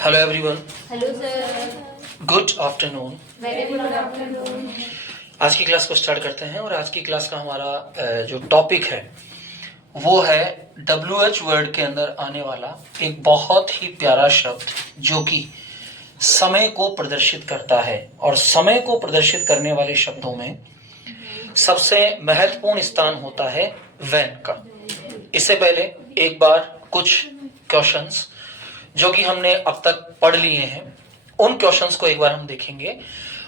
Hello everyone, hello sir. Good afternoon. Very good afternoon. आज की class को start करते हैं और आज की क्लास का हमारा जो टॉपिक है वो है WH वर्ड के अंदर आने वाला एक बहुत ही प्यारा शब्द जो कि समय को प्रदर्शित करता है। और समय को प्रदर्शित करने वाले शब्दों में सबसे महत्वपूर्ण स्थान होता है व्हेन का। इससे पहले एक बार कुछ क्वेश्चंस जो कि हमने अब तक पढ़ लिए हैं उन क्वेश्चंस को एक बार हम देखेंगे।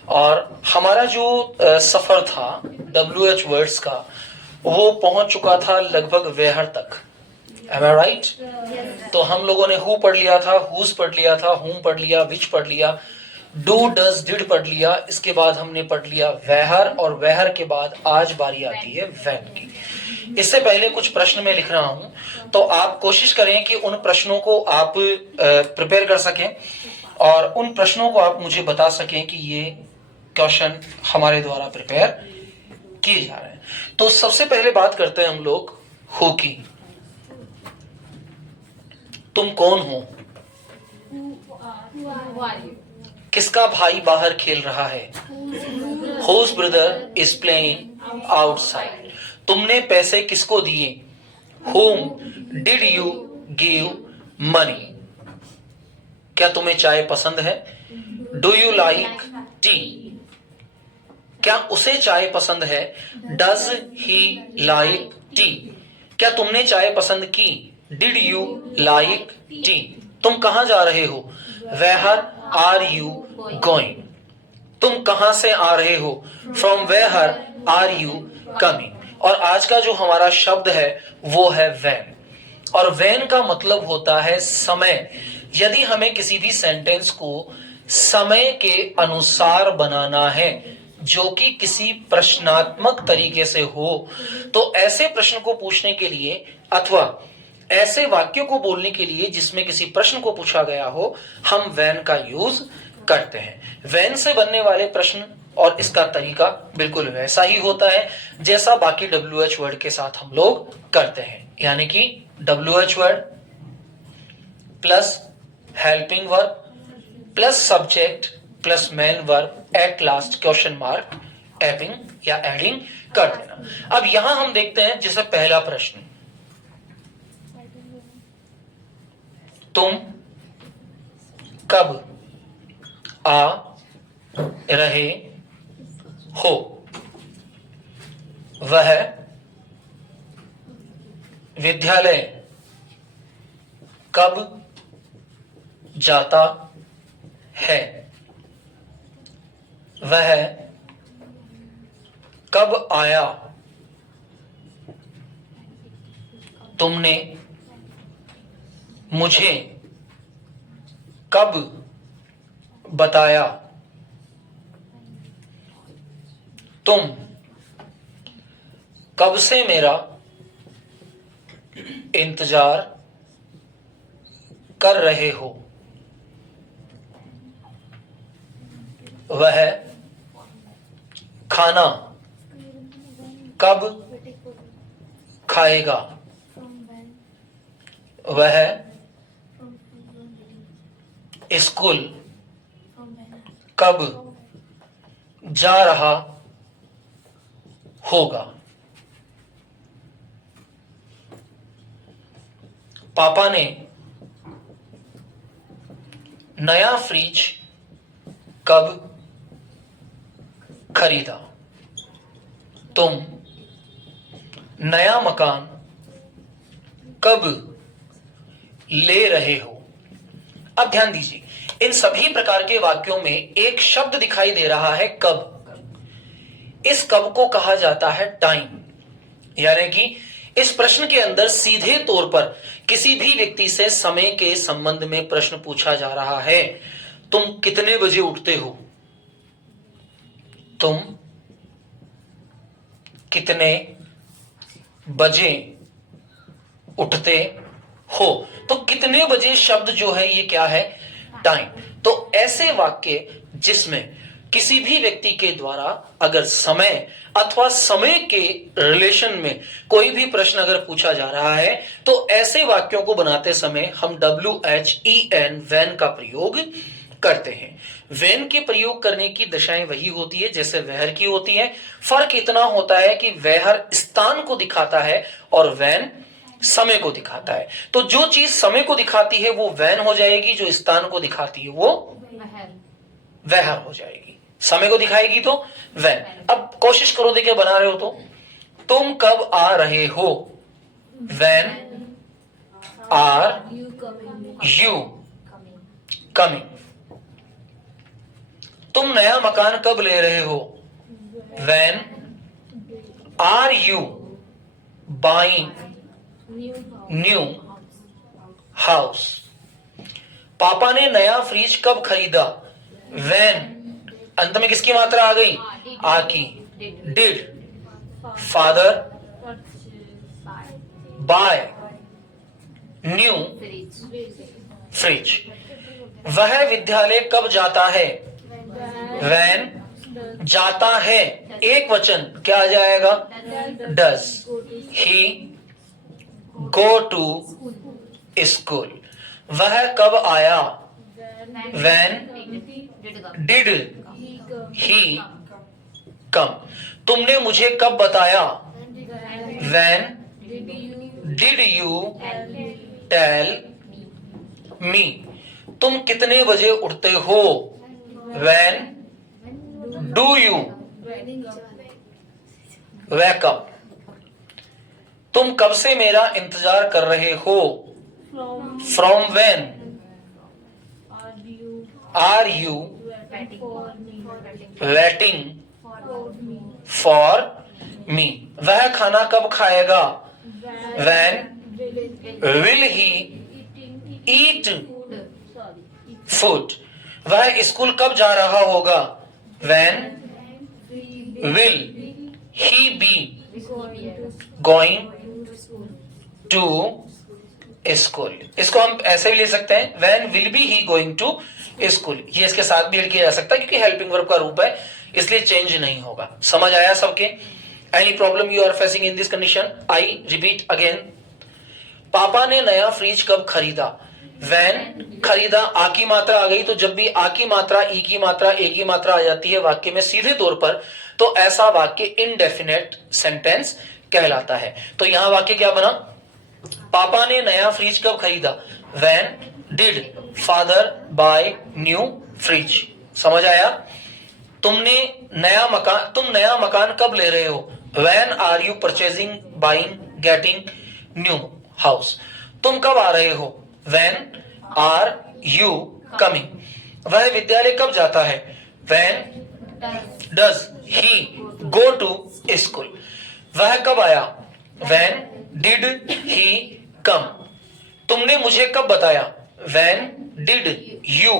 और हमारा जो सफर था WH वर्ड्स का वो पहुंच चुका था लगभग वेहर तक। Am I right? तो हम लोगों ने हु पढ़ लिया था, हुज पढ़ लिया था, हुम पढ़ लिया, विच पढ़ लिया, डू डज डिड पढ़ लिया। इसके बाद हमने पढ़ लिया वेहर, और वेहर के बाद आज बारी आती है व्हेन की। इससे पहले कुछ प्रश्न मैं लिख रहा हूं, तो आप कोशिश करें कि उन प्रश्नों को आप प्रिपेयर कर सकें और उन प्रश्नों को आप मुझे बता सकें कि ये क्वेश्चन हमारे द्वारा प्रिपेयर किए जा रहे हैं। तो सबसे पहले बात करते हैं हम लोग हु की। तुम कौन हो? किसका भाई बाहर खेल रहा है? Whose brother is playing outside? तुमने पैसे किसको दिए? Whom did you give money? क्या तुम्हें चाय पसंद है? Do you like tea? क्या उसे चाय पसंद है? Does he like tea? क्या तुमने चाय पसंद की? Did you like tea? तुम कहां जा रहे हो? Where are you going? तुम कहां से आ रहे हो? From where are you coming? और आज का जो हमारा शब्द है वो है when। और when का मतलब होता है समय। यदि हमें किसी भी सेंटेंस को समय के अनुसार बनाना है जो कि किसी प्रश्नात्मक तरीके से हो, तो ऐसे प्रश्न को पूछने के लिए अथवा ऐसे वाक्य को बोलने के लिए जिसमें किसी प्रश्न को पूछा गया हो, हम when का यूज करते हैं। when से बनने वाले प्रश्न और इसका तरीका बिल्कुल वैसा ही होता है जैसा बाकी WH वर्ड के साथ हम लोग करते हैं, यानी कि WH word plus helping verb plus subject plus main verb at last question mark aping या एडिंग कर देना। अब यहां हम देखते हैं जैसे पहला प्रश्न, तुम कब आ रहे हो? वह विद्यालय कब जाता है? वह कब आया? तुमने मुझे कब बताया? तुम कब से मेरा इंतजार कर रहे हो? वह खाना कब खाएगा? वह स्कूल कब जा रहा होगा? पापा ने नया फ्रिज कब खरीदा? तुम नया मकान कब ले रहे हो? अब ध्यान दीजिए, इन सभी प्रकार के वाक्यों में एक शब्द दिखाई दे रहा है कब। इस कब को कहा जाता है टाइम। यानी कि इस प्रश्न के अंदर सीधे तौर पर किसी भी व्यक्ति से समय के संबंध में प्रश्न पूछा जा रहा है। तुम कितने बजे उठते हो? तुम कितने बजे उठते हो? तो कितने बजे शब्द जो है ये क्या है? टाइम। तो ऐसे वाक्य जिसमें किसी भी व्यक्ति के द्वारा अगर समय अथवा समय के रिलेशन में कोई भी प्रश्न अगर पूछा जा रहा है तो ऐसे वाक्यों को बनाते समय हम WHEN वैन का प्रयोग करते हैं। वेन के प्रयोग करने की दशाएं वही होती है जैसे वेहर की होती है। फर्क इतना होता है कि वेहर स्थान को दिखाता है और वैन समय को दिखाता है। तो जो चीज समय को दिखाती है वो वैन हो जाएगी, जो स्थान को दिखाती है वो वेहर हो जाएगी। समय को दिखाएगी तो वैन। अब कोशिश करो, देखिए बना रहे हो तो तुम कब आ रहे हो, वैन आर यू कमिंग। तुम नया मकान कब ले रहे हो, when are you buying new house. पापा ने नया फ्रिज कब खरीदा, वैन अंत में किसकी मात्रा आ गई, आ की, did father buy new fridge. वह विद्यालय कब जाता है, वैन जाता है एक वचन क्या आ जाएगा, does he go to school. वह कब आया, वैन डिड ही कम। तुमने मुझे कब बताया, when did you tell me. तुम कितने बजे उठते हो, when do you wake up. तुम कब से मेरा इंतजार कर रहे हो, from when are you waiting for me. वह खाना कब खाएगा, when will he eat food. वह स्कूल कब जा रहा होगा, when will he be going to school. इसको हम ऐसे भी ले सकते हैं, when will be he going to school. ये इसके साथ भी ऐड किया जा सकता है क्योंकि हेल्पिंग वर्ब का रूप है, इसलिए चेंज नहीं होगा। समझ आया सबके? Any problem you are facing in this condition? I repeat again. पापा ने नया फ्रिज कब खरीदा, वैन खरीदा आ की मात्रा आ गई। तो जब भी आ की मात्रा, ई की मात्रा, ए की मात्रा आ जाती है वाक्य में सीधे तौर पर, तो ऐसा वाक्य इनडेफिनेट सेंटेंस कहलाता है। तो यहां वाक्य क्या बना, पापा ने नया फ्रिज कब खरीदा, when did father buy new fridge. समझ आया? तुम नया मकान कब ले रहे हो, when are you purchasing buying getting new house. तुम कब आ रहे हो, वैन आर यू कमिंग। वह विद्यालय कब जाता है, when does he go to school. वह कब आया, वैन डिड ही कम। तुमने मुझे कब बताया, when did you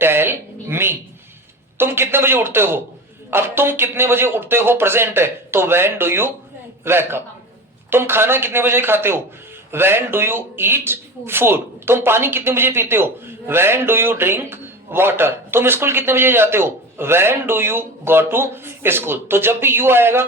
tell me. तुम कितने बजे उठते हो, अब तुम कितने बजे उठते हो प्रेजेंट है, तो when do you wake up. तुम खाना कितने बजे खाते हो, when do you eat food. तुम पानी कितने बजे पीते हो, when do you drink water. तुम स्कूल कितने बजे जाते हो, when do you go to school. तो जब भी यू आएगा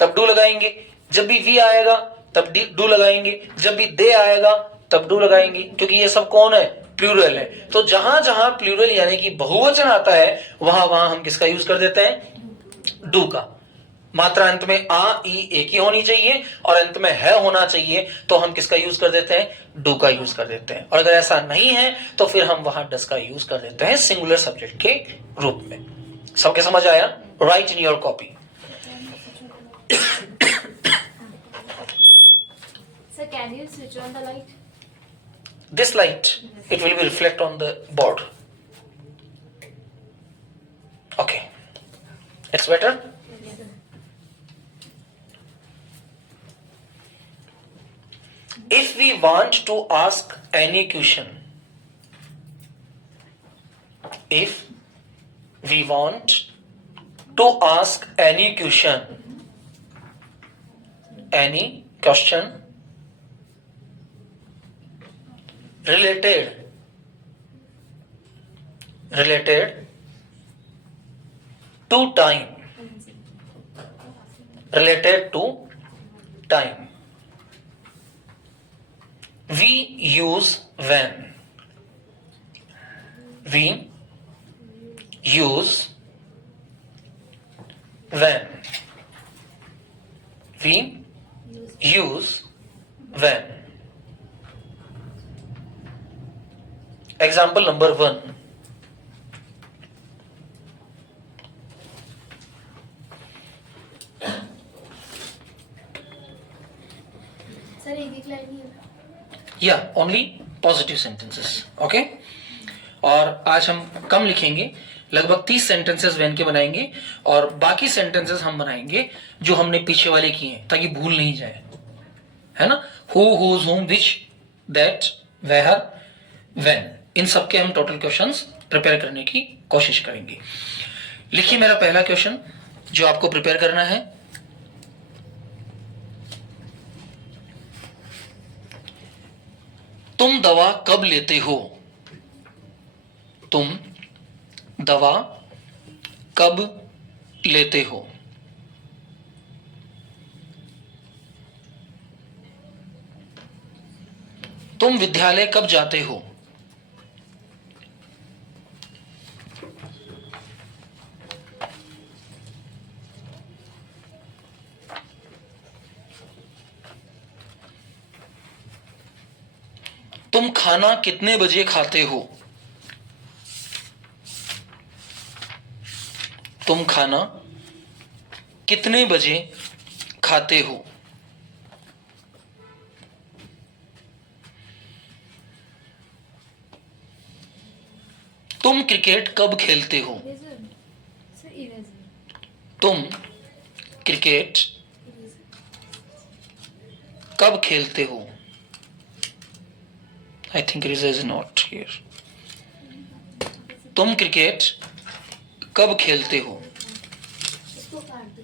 तब डू लगाएंगे, जब भी वी आएगा तब डू लगाएंगे, जब भी दे आएगा तब डू लगाएंगे, क्योंकि ये सब कौन है, प्लूरल है। तो जहां जहां प्लूरल यानी कि बहुवचन आता है वहां वहां हम किसका यूज कर देते हैं, डू का। मात्रा अंत में आ ई एक ही होनी चाहिए और अंत में है होना चाहिए, तो हम किसका यूज कर देते हैं, डू का यूज कर देते हैं। और अगर ऐसा नहीं है तो फिर हम वहां डस का यूज कर देते हैं सिंगुलर सब्जेक्ट के रूप में। सबके समझ आया? Right in your copy. Sir, can you switch on the light? This light, it will be reflect on the board. Okay, it's better. If we want to ask any question, if we want to ask any question related to time, related to time. We use when. We use when. We use when. Example number 1. Sir एक line ही है. Yeah, only positive sentences. Okay? और आज हम कम लिखेंगे, लगभग 30 sentences van के बनाएंगे और बाकी सेंटेंसेस हम बनाएंगे जो हमने पीछे वाले किए हैं, ताकि भूल नहीं जाए, है ना. हु, हुज, हुम, विच, दैट, वेयर, व्हेन, इन सब के हम टोटल क्वेश्चंस प्रिपेयर करने की कोशिश करेंगे. लिखिए मेरा पहला क्वेश्चन जो आपको प्रिपेयर करना है. तुम दवा कब लेते हो? तुम दवा कब लेते हो? तुम विद्यालय कब जाते हो? तुम खाना कितने बजे खाते हो? तुम खाना कितने बजे खाते हो? तुम क्रिकेट कब खेलते हो? Sir eraser. तुम क्रिकेट कब खेलते हो? I think eraser is not here. तुम क्रिकेट कब खेलते हो? इसको काट दो.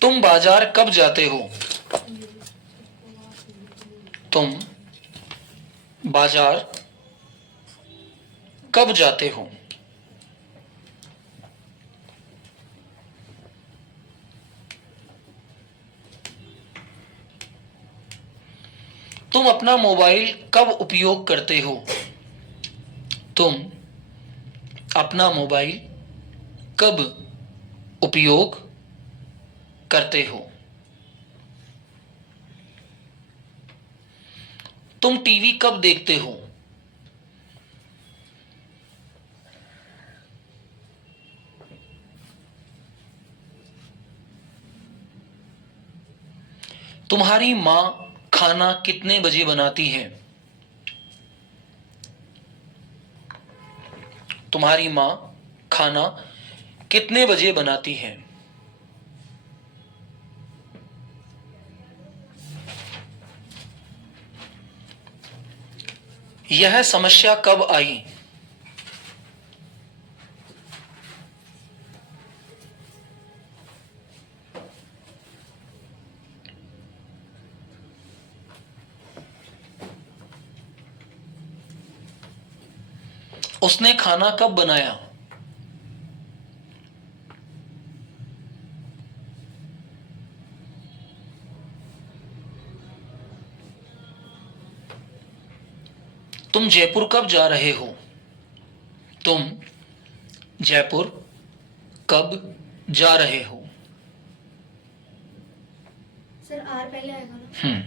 तुम बाजार कब जाते हो? तुम बाजार कब जाते हो? तुम अपना मोबाइल कब उपयोग करते हो? तुम अपना मोबाइल कब उपयोग करते हो? तुम टीवी कब देखते हो? तुम्हारी मां खाना कितने बजे बनाती है? तुम्हारी मां खाना कितने बजे बनाती है? यह समस्या कब आई? उसने खाना कब बनाया? तुम जयपुर कब जा रहे हो? तुम जयपुर कब जा रहे हो? सर आर पहले आएगा ना.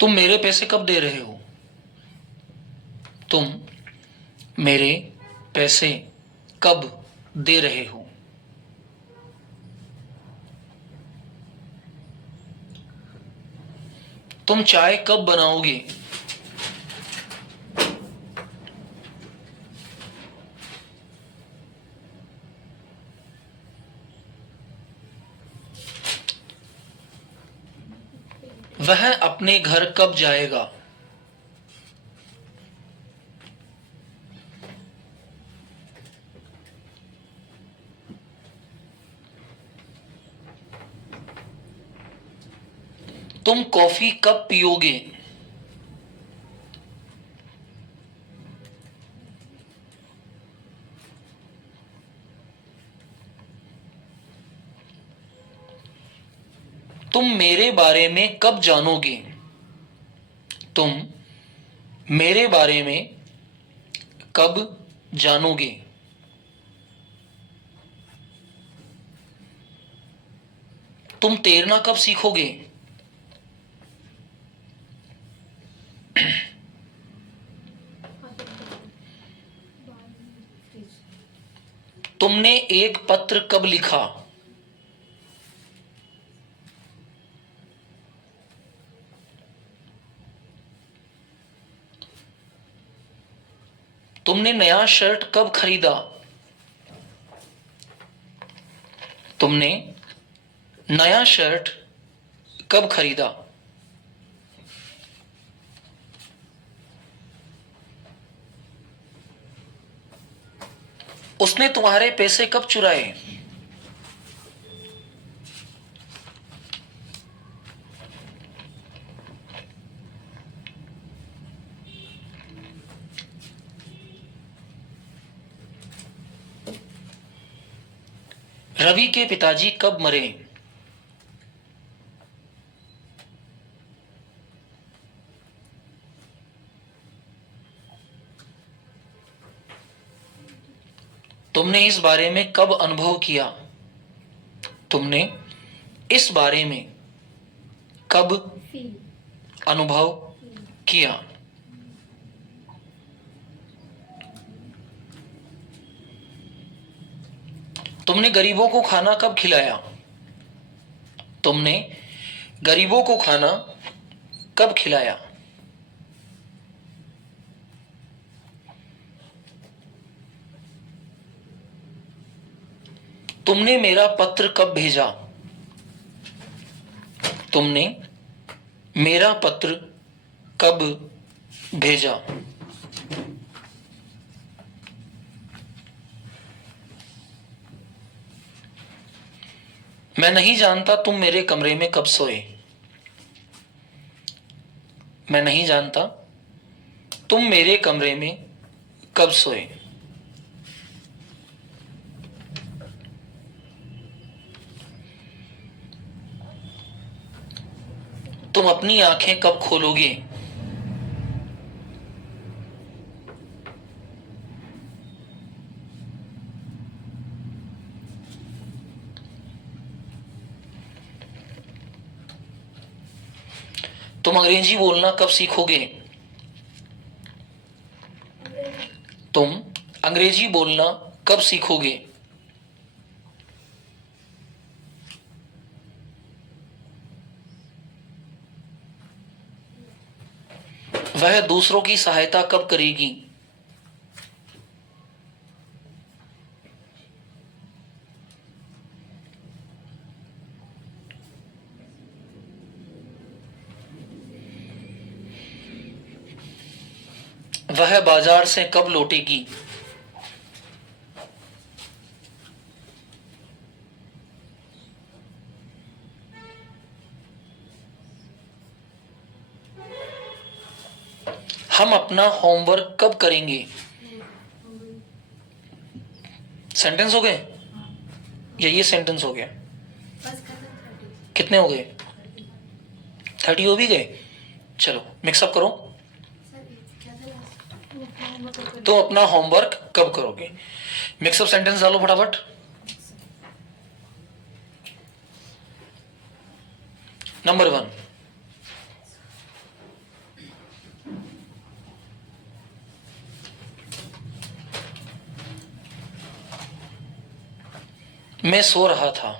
तुम मेरे पैसे कब दे रहे हो? तुम मेरे पैसे कब दे रहे हो? तुम चाय कब बनाओगे? वह अपने घर कब जाएगा? तुम कॉफी कब पियोगे? तुम मेरे बारे में कब जानोगे? तुम मेरे बारे में कब जानोगे? तुम तैरना कब सीखोगे? तुमने एक पत्र कब लिखा? तुमने नया शर्ट कब खरीदा? तुमने नया शर्ट कब खरीदा? उसने तुम्हारे पैसे कब चुराए? रवि के पिताजी कब मरे? तुमने इस बारे में कब अनुभव किया? तुमने इस बारे में कब फील अनुभव किया? तुमने गरीबों को खाना कब खिलाया? तुमने गरीबों को खाना कब खिलाया? तुमने मेरा पत्र कब भेजा? तुमने मेरा पत्र कब भेजा? मैं नहीं जानता तुम मेरे कमरे में कब सोए। मैं नहीं जानता तुम मेरे कमरे में कब सोए। तुम अपनी आंखें कब खोलोगे? तुम अंग्रेजी बोलना कब सीखोगे? तुम अंग्रेजी बोलना कब सीखोगे? वह दूसरों की सहायता कब करेगी? वह बाजार से कब लौटेगी? हम अपना होमवर्क कब करेंगे? सेंटेंस हो गए या ये सेंटेंस हो गया? बस खत्म 30 कितने हो गए? 30 हो भी गए। चलो मिक्सअप करो। सर क्या था लास्ट? तो अपना होमवर्क कब करोगे? मिक्सअप सेंटेंस डालो फटाफट। नंबर 1, मैं सो रहा था।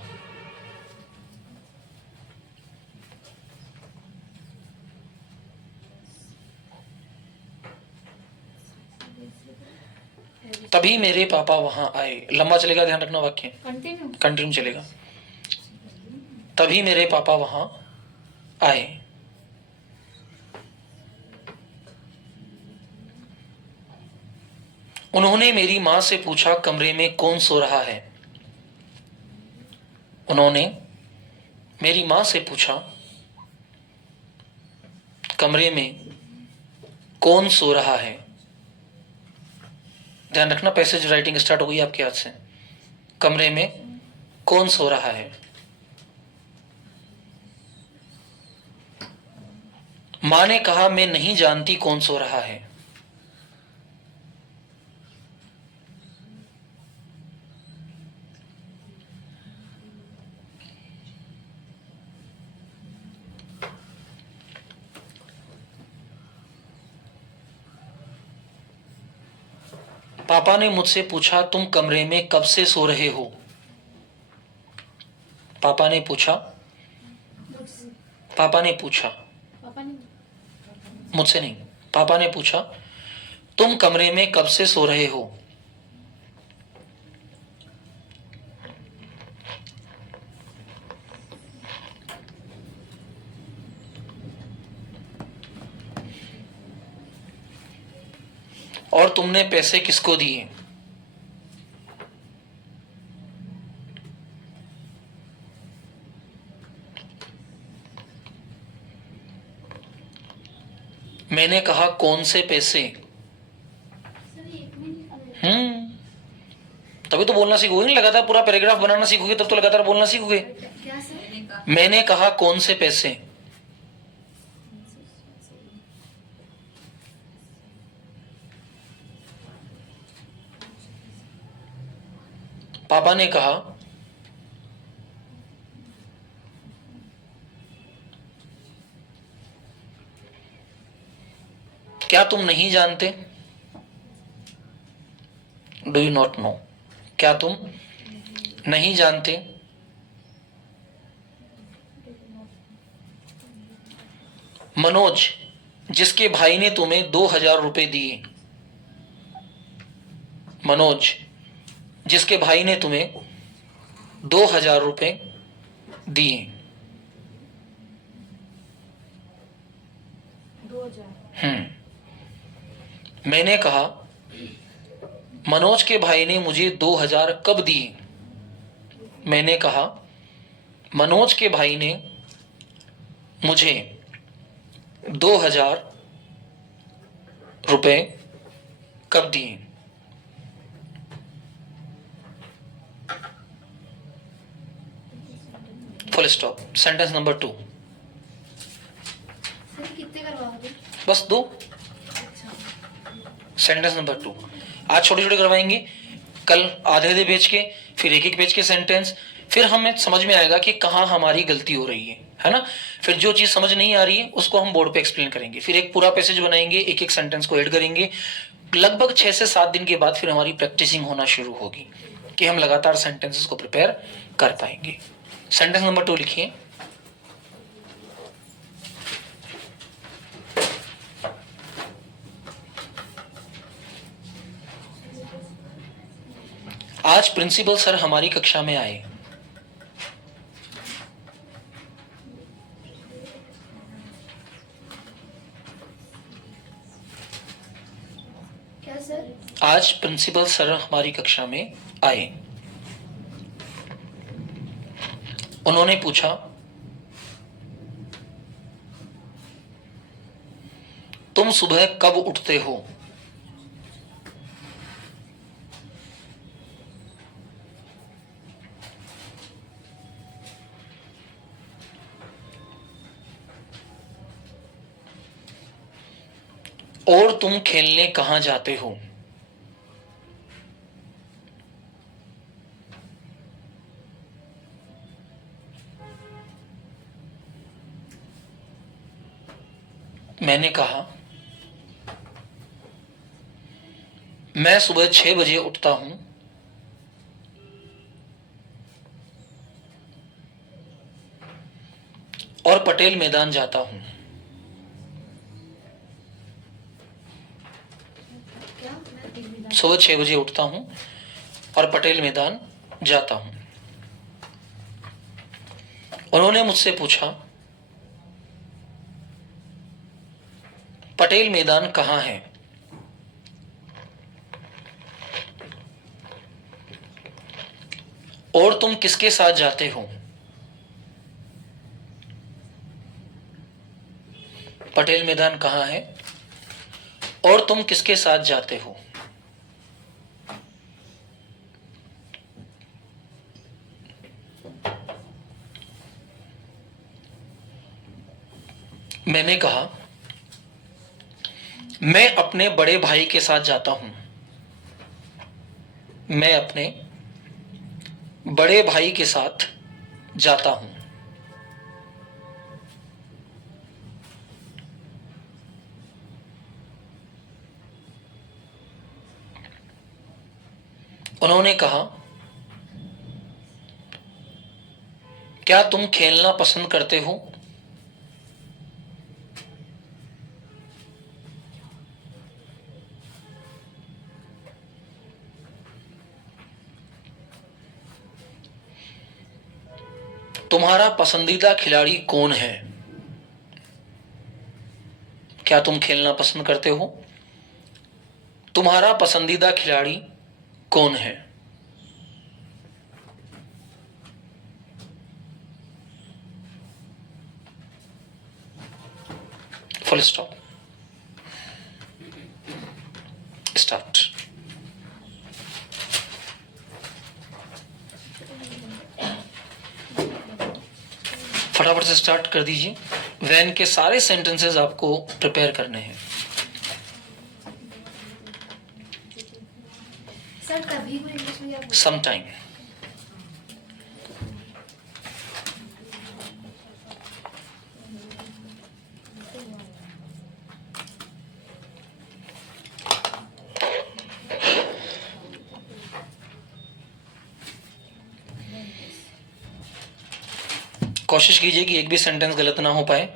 तभी मेरे पापा वहां आए। लंबा चलेगा, ध्यान रखना वाक्य। कंटिन्यू कंटिन्यू चलेगा। तभी मेरे पापा वहां आए। उन्होंने मेरी मां से पूछा कमरे में कौन सो रहा है। उन्होंने मेरी मां से पूछा कमरे में कौन सो रहा है? ध्यान रखना, पैसेज राइटिंग स्टार्ट हो गई आपके हाथ से। कमरे में कौन सो रहा है? मां ने कहा मैं नहीं जानती कौन सो रहा है। पापा ने मुझसे पूछा तुम कमरे में कब से सो रहे हो? पापा ने पूछा, पापा ने पूछा, पापा ने मुझसे नहीं, पापा ने पूछा तुम कमरे में कब से सो रहे हो? और तुमने पैसे किसको दिए? मैंने कहा कौन से पैसे? सर एक मिनट तभी तो बोलना सीखोगे, नहीं लगातार पूरा पैराग्राफ बनाना सीखोगे तब तो लगातार बोलना सीखोगे। क्या सर? मैंने कहा कौन से पैसे? पापा ने कहा क्या तुम नहीं जानते? Do you not know? क्या तुम नहीं जानते? मनोज जिसके भाई ने तुम्हें 2,000 रुपए दिए, मनोज जिसके भाई ने तुम्हें 2,000 रुपए दिए। 2000। मैंने कहा मनोज के भाई ने मुझे 2,000 कब दिए? मैंने कहा मनोज के भाई ने मुझे 2,000 रुपए कब दिए? Full stop. Sentence number 2। Sir कितने करवाओगे? बस 2। अच्छा। सेंटेंस नंबर 2 आज छोटे छोटे करवाएंगे, कल आधे आधे पेज के, फिर एक एक पेज के सेंटेंस, फिर हमें समझ में आएगा कि कहाँ हमारी गलती हो रही है ना। फिर जो चीज समझ नहीं आ रही है उसको हम बोर्ड पे एक्सप्लेन करेंगे, फिर एक पूरा पैसेज बनाएंगे, एक एक सेंटेंस को ऐड करेंगे। लगभग 6 से 7 दिन के बाद फिर हमारी प्रैक्टिसिंग होना शुरू होगी कि हम लगातार सेंटेंसेस को प्रिपेयर कर पाएंगे। सेंटेंस नंबर 2 लिखिए। आज प्रिंसिपल सर हमारी कक्षा में आए। क्या सर? आज प्रिंसिपल सर हमारी कक्षा में आए। उन्होंने पूछा तुम सुबह कब उठते हो? और तुम खेलने कहाँ जाते हो? मैंने कहा मैं सुबह 6 बजे उठता हूं और पटेल मैदान जाता हूं। क्या? मैं सुबह 6 बजे उठता हूं और पटेल मैदान जाता हूं। उन्होंने मुझसे पूछा पटेल मैदान कहाँ है? और तुम किसके साथ जाते हो? पटेल मैदान कहाँ है? और तुम किसके साथ जाते हो? मैंने कहा मैं अपने बड़े भाई के साथ जाता हूं। मैं अपने बड़े भाई के साथ जाता हूं। उन्होंने कहा क्या तुम खेलना पसंद करते हो? तुम्हारा पसंदीदा खिलाड़ी कौन है? क्या तुम खेलना पसंद करते हो? तुम्हारा पसंदीदा खिलाड़ी कौन है? Full stop. स्टार्ट। फटाफट से स्टार्ट कर दीजिए। वैन के सारे सेंटेंसेस आपको प्रिपेयर करने हैं। सर कभी भी इंग्लिश में क्या बोलते हैं? समटाइम। कोशिश कीजिए कि एक भी सेंटेंस गलत ना हो पाए।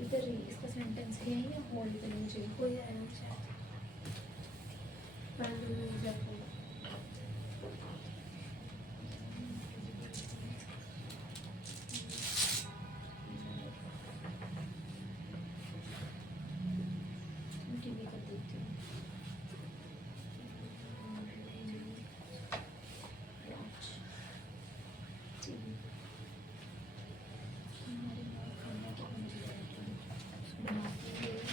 इधर ही इसका सेंटेंस है या होल्ड करें मुझे कोई आना चाहिए।